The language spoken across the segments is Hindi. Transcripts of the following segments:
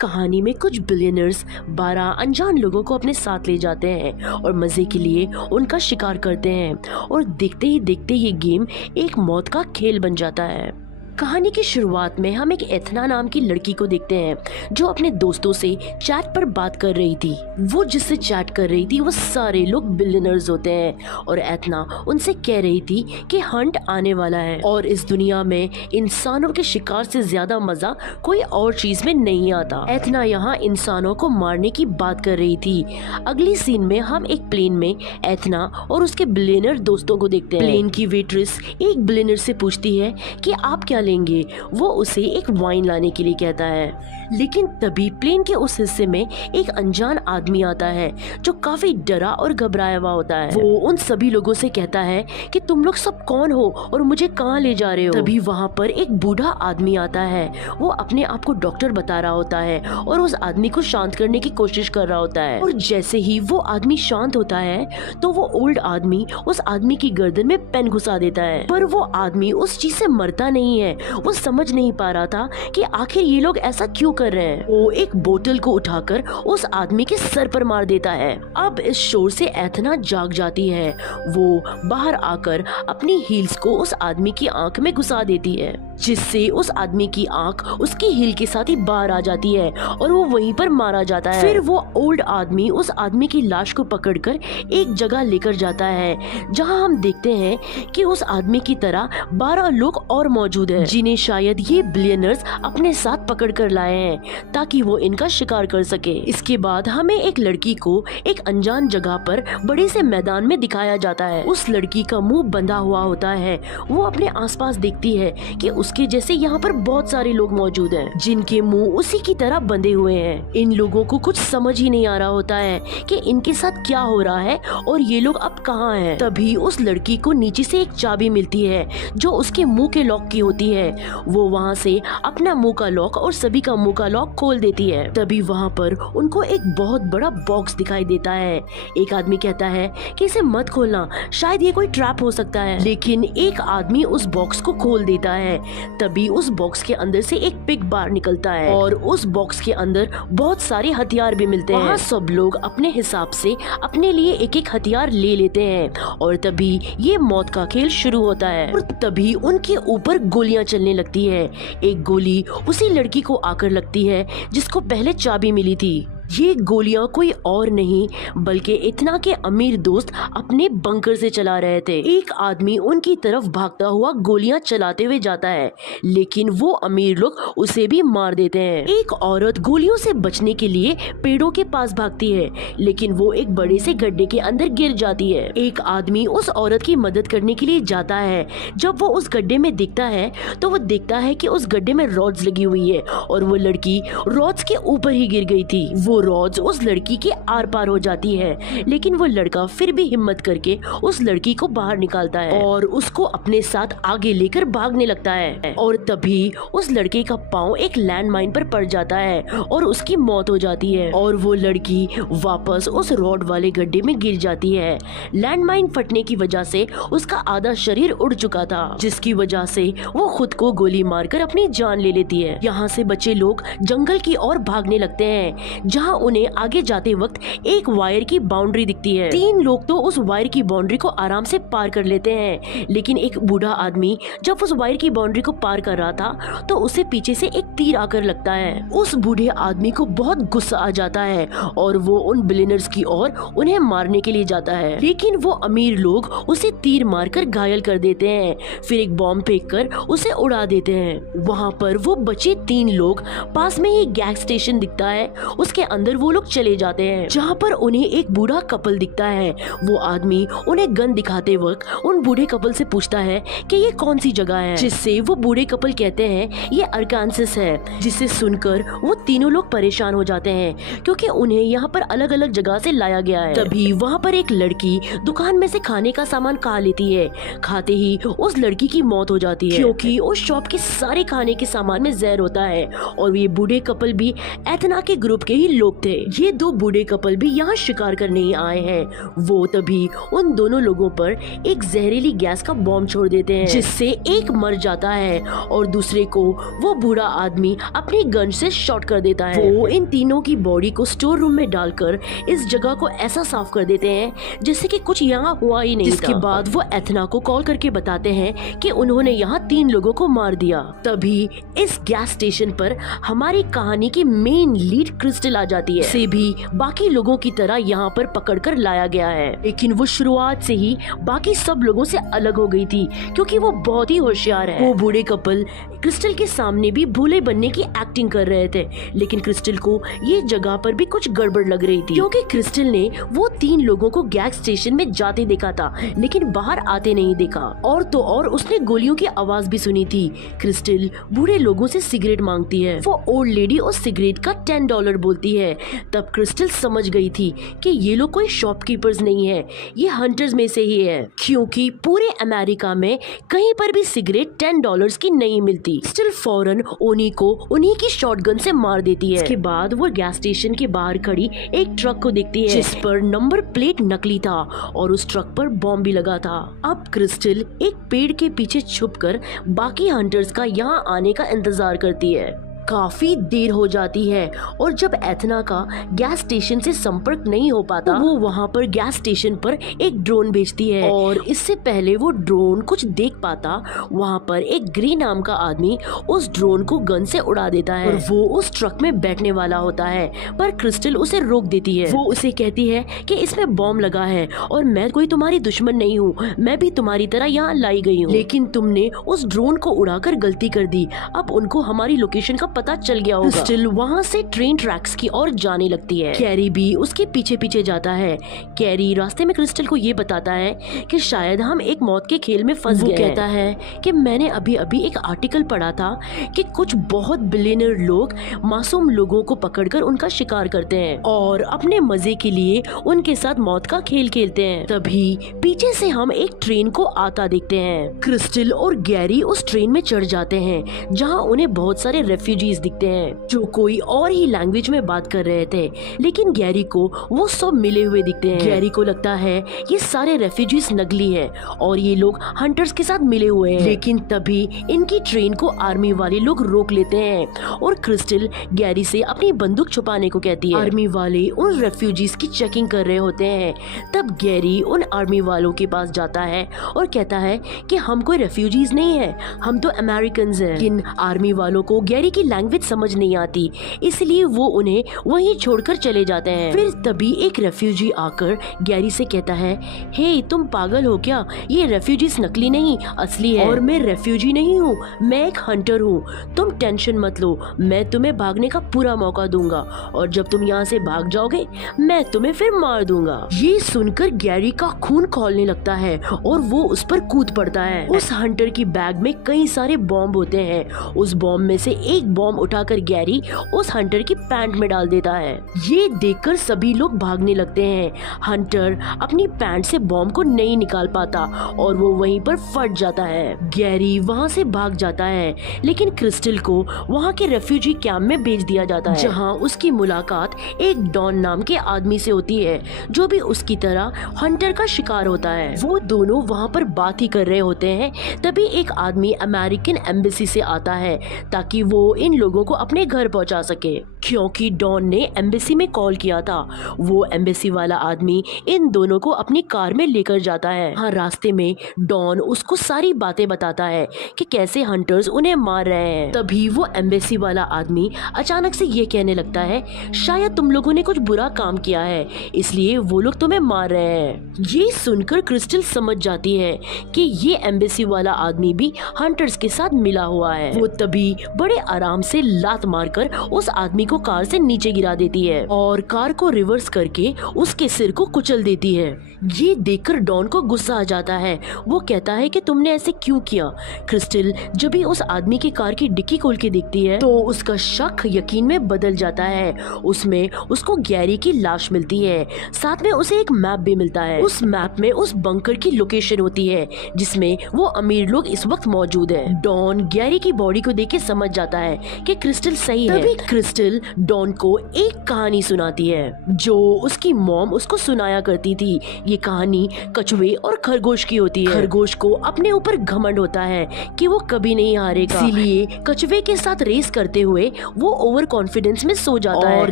कहानी में कुछ बिलियनर्स 12 अनजान लोगों को अपने साथ ले जाते हैं और मजे के लिए उनका शिकार करते हैं और देखते ही देखते ये गेम एक मौत का खेल बन जाता है। कहानी की शुरुआत में हम एक एथना नाम की लड़की को देखते हैं जो अपने दोस्तों से चैट पर बात कर रही थी। वो जिससे चैट कर रही थी वो सारे लोग बिलियनर्स होते हैं और एथना उनसे कह रही थी कि हंट आने वाला है और इस दुनिया में इंसानों के शिकार से ज्यादा मजा कोई और चीज में नहीं आता। एथना यहाँ इंसानों को मारने की बात कर रही थी। अगली सीन में हम एक प्लेन में एथना और उसके बिलियनर दोस्तों को देखते हैं। प्लेन की वेट्रेस एक बिलियनर से पूछती है कि आप क्या लेंगे। वो उसे एक वाइन लाने के लिए कहता है, लेकिन तभी प्लेन के उस हिस्से में एक अनजान आदमी आता है जो काफी डरा और घबराया हुआ होता है। वो उन सभी लोगों से कहता है कि तुम लोग सब कौन हो और मुझे कहाँ ले जा रहे हो। तभी वहाँ पर एक बूढ़ा आदमी आता है। वो अपने आप को डॉक्टर बता रहा होता है और उस आदमी को शांत करने की कोशिश कर रहा होता है। और जैसे ही वो आदमी शांत होता है तो वो ओल्ड आदमी उस आदमी की गर्दन में पेन घुसा देता है, पर वो आदमी उस चीज से मरता नहीं है। वो समझ नहीं पा रहा था कि आखिर ये लोग ऐसा क्यों कर रहे हैं। वो एक बोतल को उठाकर उस आदमी के सर पर मार देता है। अब इस शोर से एथना जाग जाती है। वो बाहर आकर अपनी हील्स को उस आदमी की आंख में घुसा देती है, जिससे उस आदमी की आंख उसकी हील के साथ ही बाहर आ जाती है और वो वहीं पर मारा जाता है। फिर वो ओल्ड आदमी उस आदमी की लाश को पकड़कर एक जगह लेकर जाता है जहां हम देखते हैं कि उस आदमी की तरह 12 लोग और मौजूद हैं, जिन्हें शायद ये बिलियनर्स अपने साथ पकड़ कर लाए हैं ताकि वो इनका शिकार कर सके। इसके बाद हमें एक लड़की को एक अनजान जगह पर बड़े से मैदान में दिखाया जाता है। उस लड़की का मुंह बंधा हुआ होता है। वो अपने आसपास देखती है कि उसके जैसे यहाँ पर बहुत सारे लोग मौजूद हैं जिनके मुंह उसी की तरह बंधे हुए हैं। इन लोगों को कुछ समझ ही नहीं आ रहा होता है कि इनके साथ क्या हो रहा है और ये लोग अब कहाँ हैं। तभी उस लड़की को नीचे से एक चाबी मिलती है जो उसके मुंह के लॉक की होती है। वो वहाँ से अपना मुंह का लॉक और सभी का मुंह का लॉक खोल देती है। तभी वहाँ पर उनको एक बहुत बड़ा बॉक्स दिखाई देता है। एक आदमी कहता है कि इसे मत खोलना, शायद ये कोई ट्रैप हो सकता है, लेकिन एक आदमी उस बॉक्स को खोल देता है। तभी उस बॉक्स के अंदर से एक पिग बार निकलता है और उस बॉक्स के अंदर बहुत सारे हथियार भी मिलते हैं। वहाँ सब लोग अपने हिसाब से अपने लिए एक एक हथियार ले लेते हैं और तभी ये मौत का खेल शुरू होता है। और तभी उनके ऊपर गोलियां चलने लगती है। एक गोली उसी लड़की को आकर लगती है जिसको पहले चाबी मिली थी। ये गोलियां कोई और नहीं बल्कि इतना के अमीर दोस्त अपने बंकर से चला रहे थे। एक आदमी उनकी तरफ भागता हुआ गोलियां चलाते हुए जाता है, लेकिन वो अमीर लोग उसे भी मार देते हैं। एक औरत गोलियों से बचने के लिए पेड़ों के पास भागती है, लेकिन वो एक बड़े से गड्ढे के अंदर गिर जाती है। एक आदमी उस औरत की मदद करने के लिए जाता है। जब वो उस गड्ढे में दिखता है तो वो देखता है कि उस गड्ढे में रॉड्स लगी हुई है और वो लड़की रॉड्स के ऊपर ही गिर गई थी। वो रॉड्स उस लड़की के आर पार हो जाती है, लेकिन वो लड़का फिर भी हिम्मत करके उस लड़की को बाहर निकालता है और उसको अपने साथ आगे लेकर भागने लगता है। और तभी उस लड़के का पाँव एक लैंडमाइन पर पड़ जाता है और उसकी मौत हो जाती है और वो लड़की वापस उस रॉड वाले गड्ढे में गिर जाती है। लैंडमाइन फटने की वजह से उसका आधा शरीर उड़ चुका था, जिसकी वजह से वो खुद को गोली मारकर अपनी जान ले लेती है। यहाँ से बचे लोग जंगल की ओर भागने लगते हैं, जहाँ उन्हें आगे जाते वक्त एक वायर की बाउंड्री दिखती है। 3 लोग तो उस वायर की बाउंड्री को आराम से पार कर लेते हैं, लेकिन एक बूढ़ा आदमी जब उस वायर की बाउंड्री को पार कर रहा था तो उसे पीछे से एक तीर आकर लगता है। उस बूढ़े आदमी को बहुत गुस्सा आ जाता है और वो उन बिलियनर्स की ओर उन्हें मारने के लिए जाता है, लेकिन वो अमीर लोग उसे तीर मारकर घायल कर देते हैं। फिर एक बॉम्ब फेंककर उसे उड़ा देते हैं। वहाँ पर वो बचे 3 लोग, पास में ही गैस स्टेशन दिखता है, उसके अंदर वो लोग चले जाते हैं, जहाँ पर उन्हें एक बूढ़ा कपल दिखता है। वो आदमी उन्हें गन दिखाते वक्त उन बूढ़े कपल से पूछता है कि ये कौन सी जगह है, जिससे वो बूढ़े कपल कहते हैं ये अरकानसास है। जिसे सुनकर वो तीनों लोग परेशान हो जाते हैं क्योंकि उन्हें यहाँ पर अलग अलग जगह से लाया गया है। तभी वहाँ पर एक लड़की दुकान में से खाने का सामान खा लेती है। खाते ही उस लड़की की मौत हो जाती है क्योंकि उस शॉप के सारे खाने के सामान में जहर होता है और ये बूढ़े कपल भी एथना के ग्रुप के ही लोग लोग थे। ये दो बूढ़े कपल भी यहाँ शिकार करने ही आए हैं। वो तभी उन दोनों लोगों पर एक जहरीली गैस का बॉम्ब छोड़ देते हैं, जिससे एक मर जाता है और दूसरे को वो बूढ़ा आदमी अपनी गन से शॉट कर देता है। वो इन तीनों की बॉडी को स्टोर रूम में डालकर इस जगह को ऐसा साफ कर देते हैं जैसे कि कुछ यहाँ हुआ ही नहीं। जिसके बाद वो एथना को कॉल करके बताते हैं कि उन्होंने यहाँ 3 लोगों को मार दिया। तभी इस गैस स्टेशन पर हमारी कहानी की मेन लीड क्रिस्टल आ जाती है। से भी बाकी लोगों की तरह यहाँ पर पकड़कर लाया गया है, लेकिन वो शुरुआत से ही बाकी सब लोगों से अलग हो गई थी क्योंकि वो बहुत ही होशियार है। वो बूढ़े कपल क्रिस्टल के सामने भी भोले बनने की एक्टिंग कर रहे थे, लेकिन क्रिस्टल को ये जगह पर भी कुछ गड़बड़ लग रही थी क्योंकि क्रिस्टल ने वो 3 लोगों को गैस स्टेशन में जाते देखा था लेकिन बाहर आते नहीं देखा। और तो और उसने गोलियों की आवाज भी सुनी थी। क्रिस्टल बूढ़े लोगों से सिगरेट मांगती है। वो ओल्ड लेडी उस सिगरेट का $10 बोलती है। तब क्रिस्टल समझ गई थी कि ये लोग कोई शॉपकीपर्स नहीं है, ये हंटर्स में से ही है, क्योंकि पूरे अमेरिका में कहीं पर भी सिगरेट $10 की नहीं मिलती। क्रिस्टल फौरन ओनी को उन्हीं की शॉटगन से मार देती है। इसके बाद वो गैस स्टेशन के बाहर खड़ी एक ट्रक को देखती है जिस पर नंबर प्लेट नकली था और उस ट्रक पर बॉम्ब भी लगा था। अब क्रिस्टल एक पेड़ के पीछे छुपकर बाकी हंटर्स का यहाँ आने का इंतजार करती है। काफी देर हो जाती है और जब एथना का गैस स्टेशन से संपर्क नहीं हो पाता, वो वहाँ पर गैस स्टेशन पर एक ड्रोन भेजती है और इससे पहले वो ड्रोन कुछ देख पाता, वहाँ पर एक ग्री नाम का आदमी उस ड्रोन को गन से उड़ा देता है और वो उस ट्रक में बैठने वाला होता है, पर क्रिस्टल उसे रोक देती है। वो उसे कहती है कि इसमें बॉम्ब लगा है और मैं कोई तुम्हारी दुश्मन नहीं हूँ, मैं भी तुम्हारी तरह यहाँ लाई गई हूँ, लेकिन तुमने उस ड्रोन को उड़ाकर गलती कर दी। अब उनको हमारी लोकेशन का पता चल गया होगा। क्रिस्टल वहाँ से ट्रेन ट्रैक्स की ओर जाने लगती है। कैरी भी उसके पीछे पीछे जाता है। कैरी रास्ते में क्रिस्टल को ये बताता है कि शायद हम एक मौत के खेल में फंस गए। कहता है कि मैंने अभी अभी एक आर्टिकल पढ़ा था कि कुछ बहुत बिलियनर लोग मासूम लोगों को पकड़कर उनका शिकार करते हैं और अपने मजे के लिए उनके साथ मौत का खेल खेलते हैं। तभी पीछे से हम एक ट्रेन को आता देखते हैं। क्रिस्टल और गैरी उस ट्रेन में चढ़ जाते हैं जहाँ उन्हें बहुत सारे रेफ्यूजीज दिखते हैं जो कोई और ही लैंग्वेज में बात कर रहे थे, लेकिन गैरी को वो सब मिले हुए दिखते हैं। गैरी को लगता है ये सारे रेफ्यूजीज नकली है और ये लोग हंटर्स के साथ मिले हुए हैं, लेकिन तभी इनकी ट्रेन को आर्मी वाले लोग रोक लेते हैं और क्रिस्टल गैरी से अपनी बंदूक छुपाने को कहती है। आर्मी वाले उन रेफ्यूजीज की चेकिंग कर रहे होते हैं। तब गैरी उन आर्मी वालों के पास जाता है और कहता है कि हम कोई रेफ्यूजीज नहीं है, हम तो अमेरिकन हैं। लेकिन आर्मी वालों को गैरी की लैंग्वेज समझ नहीं आती, इसलिए वो उन्हें वहीं छोड़कर चले जाते हैं। फिर तभी एक रेफ्यूजी आकर गैरी से कहता है, हे तुम पागल हो क्या, ये रेफ्यूजीज नकली नहीं असली है और मैं रेफ्यूजी नहीं हूँ, मैं एक हंटर हूँ, तुम टेंशन मत लो, मैं तुम्हें भागने का पूरा मौका दूंगा और जब तुम यहाँ से भाग जाओगे मैं तुम्हें फिर मार दूंगा। ये सुनकर गैरी का खून खौलने लगता है और वो उस पर कूद पड़ता है। उस हंटर की बैग में कई सारे बॉम्ब होते हैं। उस बॉम्ब में से एक बॉम्ब उठाकर गैरी उस हंटर की पैंट में डाल देता है। ये देखकर सभी लोग भागने लगते हैं। हंटर अपनी पैंट से बॉम्ब को नहीं निकाल पाता और वो वहीं पर फट जाता है। गैरी वहाँ से भाग जाता है, लेकिन क्रिस्टल को वहाँ के रेफ्यूजी कैंप में भेज दिया जाता है, जहाँ उसकी मुलाकात एक डॉन नाम के आदमी से होती है जो भी उसकी तरह हंटर का शिकार होता है। वो दोनों वहाँ पर बात ही कर रहे होते हैं। तभी एक आदमी अमेरिकन एम्बेसी से आता है ताकि वो इन लोगों को अपने घर पहुंचा सके, क्योंकि डॉन ने एम्बेसी में कॉल किया था। वो एम्बेसी वाला आदमी इन दोनों को अपनी कार में लेकर जाता है। हाँ, रास्ते में डॉन उसको सारी बातें बताता है कि कैसे हंटर्स उन्हें मार रहे हैं। तभी वो एम्बेसी वाला आदमी अचानक से ये कहने लगता है, शायद तुम लोगों ने कुछ बुरा काम किया है इसलिए वो लोग तुम्हें मार रहे हैं। ये सुनकर क्रिस्टल समझ जाती है कि ये एम्बेसी वाला आदमी भी हंटर्स के साथ मिला हुआ है। वो तभी बड़े आराम से लात मारकर उस आदमी को कार से नीचे गिरा देती है और कार को रिवर्स करके उसके सिर को कुचल देती है। ये देखकर डॉन को गुस्सा आ जाता है। वो कहता है कि तुमने ऐसे क्यों किया। क्रिस्टल जब भी उस आदमी की कार की डिक्की खोल के देखती है तो उसका शक यकीन में बदल जाता है। उसमें उसको गैरी की लाश मिलती है, साथ में उसे एक मैप भी मिलता है। उस मैप में उस बंकर की लोकेशन होती है जिसमें वो अमीर लोग इस वक्त मौजूद है। डॉन गैरी की बॉडी को देख के समझ जाता है कि क्रिस्टल सही है। तभी क्रिस्टल क्रिस्टल डॉन को एक कहानी सुनाती है जो उसकी मॉम उसको सुनाया करती थी। ये कहानी कछुए और खरगोश की होती है। खरगोश को अपने ऊपर घमंड होता है कि वो कभी नहीं हारेगा, इसीलिए कछुए के साथ रेस करते हुए वो ओवर कॉन्फिडेंस में सो जाता है। और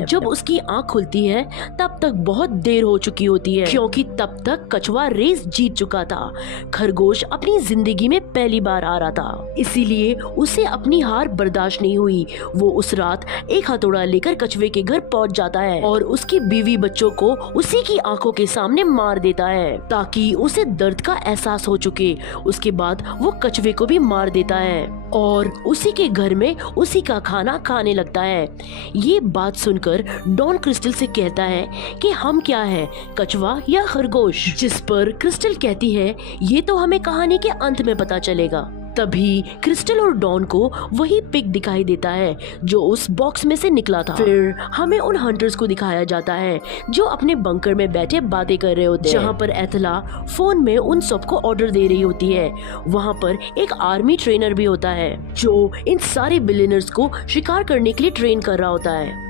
जब उसकी आंख खुलती है तब तक बहुत देर हो चुकी होती है, क्योंकि तब तक कछुआ रेस जीत चुका था। खरगोश अपनी जिंदगी में पहली बार आ रहा था, इसीलिए उसे अपनी हार बर्दाश्त नहीं हुई। वो उस रात एक हथौड़ा लेकर कछुए के घर पहुंच जाता है और उसकी बीवी बच्चों को उसी की आंखों के सामने मार देता है ताकि उसे दर्द का एहसास हो चुके। उसके बाद वो कछुए को भी मार देता है और उसी के घर में उसी का खाना खाने लगता है। ये बात सुनकर डॉन क्रिस्टल से कहता है कि हम क्या है, कछुआ या खरगोश? जिस पर क्रिस्टल कहती है ये तो हमें कहानी के अंत में पता चलेगा। तभी क्रिस्टल और डॉन को वही पिग दिखाई देता है जो उस बॉक्स में से निकला था। फिर हमें उन हंटर्स को दिखाया जाता है जो अपने बंकर में बैठे बातें कर रहे होते हैं, जहाँ पर एथला फोन में उन सबको ऑर्डर दे रही होती है। वहाँ पर एक आर्मी ट्रेनर भी होता है जो इन सारे बिलियनर्स को शिकार करने के लिए ट्रेन कर रहा होता है।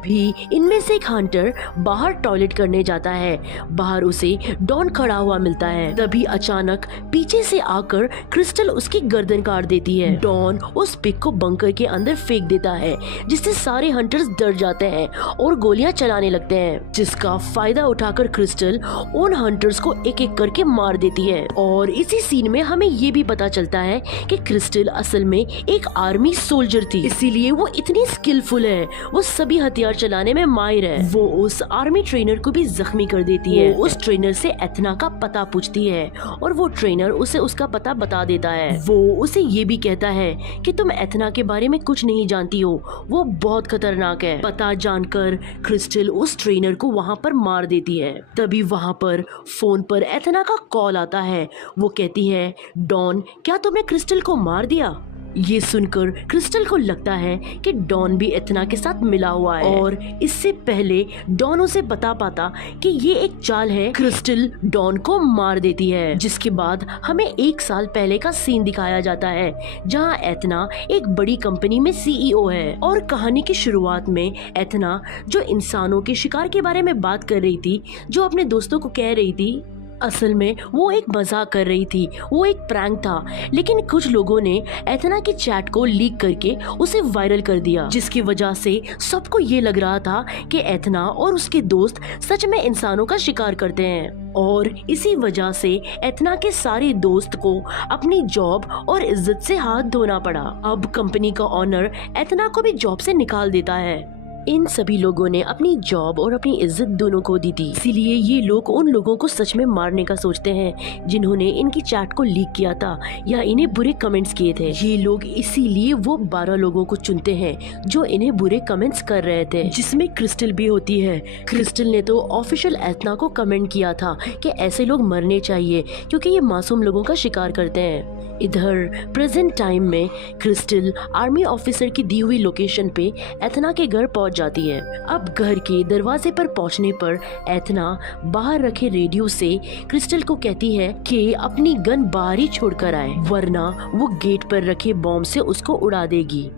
भी इनमें से एक हंटर बाहर टॉयलेट करने जाता है। बाहर उसे डॉन खड़ा हुआ मिलता है। तभी अचानक पीछे से आकर क्रिस्टल उसकी गर्दन काट देती है। डॉन उस पिग को बंकर के अंदर फेंक देता है, जिससे सारे हंटर्स डर जाते हैं और गोलियां चलाने लगते हैं, जिसका फायदा उठाकर क्रिस्टल उन हंटर्स को एक एक करके मार देती है। और इसी सीन में हमें ये भी पता चलता है कि क्रिस्टल असल में एक आर्मी सोल्जर थी, इसीलिए वो इतनी स्किलफुल है, वो सभी हथियार चलाने में माहिर है। वो उस आर्मी ट्रेनर को भी जख्मी कर देती है। उस ट्रेनर से एथना का पता पूछती है और वो ट्रेनर उसे उसका पता बता देता है। वो उसे ये भी कहता है कि तुम एथना के बारे में कुछ नहीं जानती हो, वो बहुत खतरनाक है। पता जानकर क्रिस्टल उस ट्रेनर को वहाँ पर मार देती है। तभी वहाँ पर फोन पर एथना का कॉल आता है। वो कहती है, डॉन क्या तुमने क्रिस्टल को मार दिया? ये सुनकर क्रिस्टल को लगता है कि डॉन भी एथना के साथ मिला हुआ है और इससे पहले डॉन उसे बता पाता कि ये एक चाल है, क्रिस्टल डॉन को मार देती है। जिसके बाद हमें 1 साल पहले का सीन दिखाया जाता है जहां एथना एक बड़ी कंपनी में CEO है। और कहानी की शुरुआत में एथना जो इंसानों के शिकार के बारे में बात कर रही थी, जो अपने दोस्तों को कह रही थी, असल में वो एक मजाक कर रही थी, वो एक प्रैंक था। लेकिन कुछ लोगों ने एथना की चैट को लीक करके उसे वायरल कर दिया, जिसकी वजह से सबको ये लग रहा था कि एथना और उसके दोस्त सच में इंसानों का शिकार करते हैं। और इसी वजह से एथना के सारे दोस्त को अपनी जॉब और इज्जत से हाथ धोना पड़ा। अब कंपनी का ऑनर एथना को भी जॉब से निकाल देता है। इन सभी लोगों ने अपनी जॉब और अपनी इज्जत दोनों को दी थी, इसीलिए ये लोग उन लोगों को सच में मारने का सोचते हैं जिन्होंने इनकी चैट को लीक किया था या इन्हें बुरे कमेंट्स किए थे। ये लोग इसीलिए वो 12 लोगों को चुनते हैं जो इन्हें बुरे कमेंट्स कर रहे थे, जिसमें क्रिस्टल भी होती है। क्रिस्टल ने तो ऑफिशियल एथना को कमेंट किया था कि ऐसे लोग मरने चाहिए क्योंकि ये मासूम लोगों का शिकार करते हैं। इधर प्रेजेंट टाइम में क्रिस्टल आर्मी ऑफिसर की दी हुई लोकेशन पे एथना के घर पहुंच जाती है। अब घर के दरवाजे पर पहुंचने पर एथना बाहर रखे रेडियो से क्रिस्टल को कहती है कि अपनी गन बाहर ही छोड़कर आए, वरना वो गेट पर रखे बॉम्ब से उसको उड़ा देगी।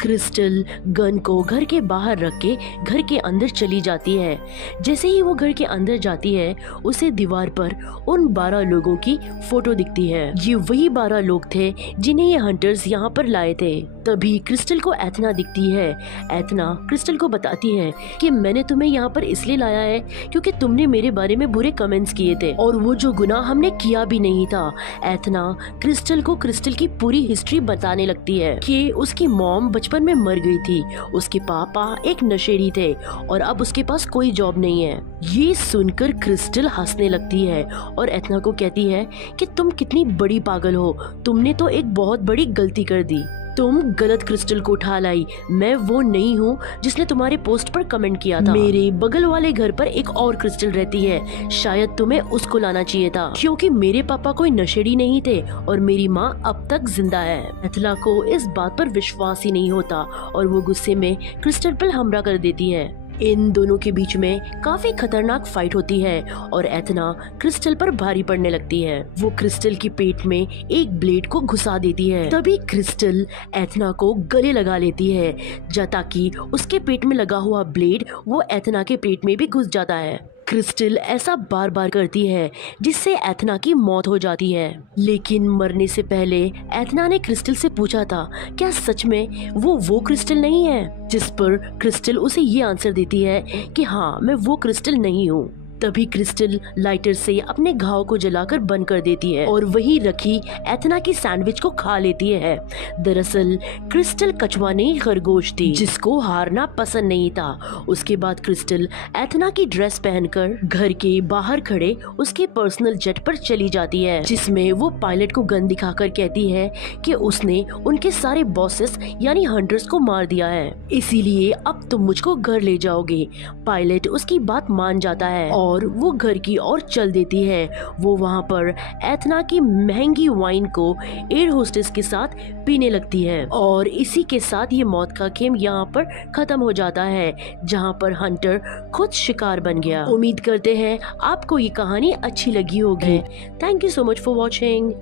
क्रिस्टल गन को घर के बाहर रख के घर के अंदर चली जाती है। जैसे ही वो घर के अंदर जाती है, उसे दीवार पर उन 12 लोगों की फोटो दिखती है। ये वही 12 लोग थे जिन्हें ये हंटर्स यहाँ पर लाए थे। तभी क्रिस्टल को एथना दिखती है। एथना क्रिस्टल को बताती है कि मैंने तुम्हें यहाँ पर इसलिए लाया है क्योंकि तुमने मेरे बारे में बुरे कमेंट्स किए थे और वो जो गुनाह हमने किया भी नहीं था। एथना क्रिस्टल को क्रिस्टल की पूरी हिस्ट्री बताने लगती है कि उसकी मॉम बचपन में मर गई थी, उसके पापा एक नशेड़ी थे और अब उसके पास कोई जॉब नहीं है। ये सुनकर क्रिस्टल हंसने लगती है और एथना को कहती है कि तुम कितनी बड़ी पागल हो, तुमने तो एक बहुत बड़ी गलती कर दी, तुम गलत क्रिस्टल को उठा लाई। मैं वो नहीं हूँ जिसने तुम्हारे पोस्ट पर कमेंट किया था। मेरे बगल वाले घर पर एक और क्रिस्टल रहती है, शायद तुम्हें उसको लाना चाहिए था क्योंकि मेरे पापा कोई नशेड़ी नहीं थे और मेरी माँ अब तक जिंदा है। एथना को इस बात पर विश्वास ही नहीं होता और वो गुस्से में क्रिस्टल पर हमला कर देती है। इन दोनों के बीच में काफी खतरनाक फाइट होती है और एथना क्रिस्टल पर भारी पड़ने लगती है। वो क्रिस्टल की पेट में एक ब्लेड को घुसा देती है। तभी क्रिस्टल एथना को गले लगा लेती है ताकि उसके पेट में लगा हुआ ब्लेड वो एथना के पेट में भी घुस जाता है। क्रिस्टल ऐसा बार बार करती है जिससे एथना की मौत हो जाती है। लेकिन मरने से पहले एथना ने क्रिस्टल से पूछा था क्या सच में वो क्रिस्टल नहीं है, जिस पर क्रिस्टल उसे ये आंसर देती है कि हाँ मैं वो क्रिस्टल नहीं हूँ। तभी क्रिस्टल लाइटर से अपने घाव को जलाकर बंद कर देती है और वही रखी एथना की सैंडविच को खा लेती है। दरअसल क्रिस्टल कछुआनी खरगोश थी जिसको हारना पसंद नहीं था। उसके बाद क्रिस्टल एथना की ड्रेस पहनकर घर के बाहर खड़े उसके पर्सनल जेट पर चली जाती है, जिसमें वो पायलट को गन दिखाकर कहती है कि उसने उनके सारे बॉसेस यानी हंटर्स को मार दिया है, इसीलिए अब तुम मुझको घर ले जाओगे। पायलट उसकी बात मान जाता है और वो घर की ओर चल देती है। वो वहाँ पर एथना की महंगी वाइन को एयर होस्टेस के साथ पीने लगती है और इसी के साथ ये मौत का खेल यहाँ पर खत्म हो जाता है, जहाँ पर हंटर खुद शिकार बन गया। उम्मीद करते हैं आपको ये कहानी अच्छी लगी होगी। Thank you so much for watching.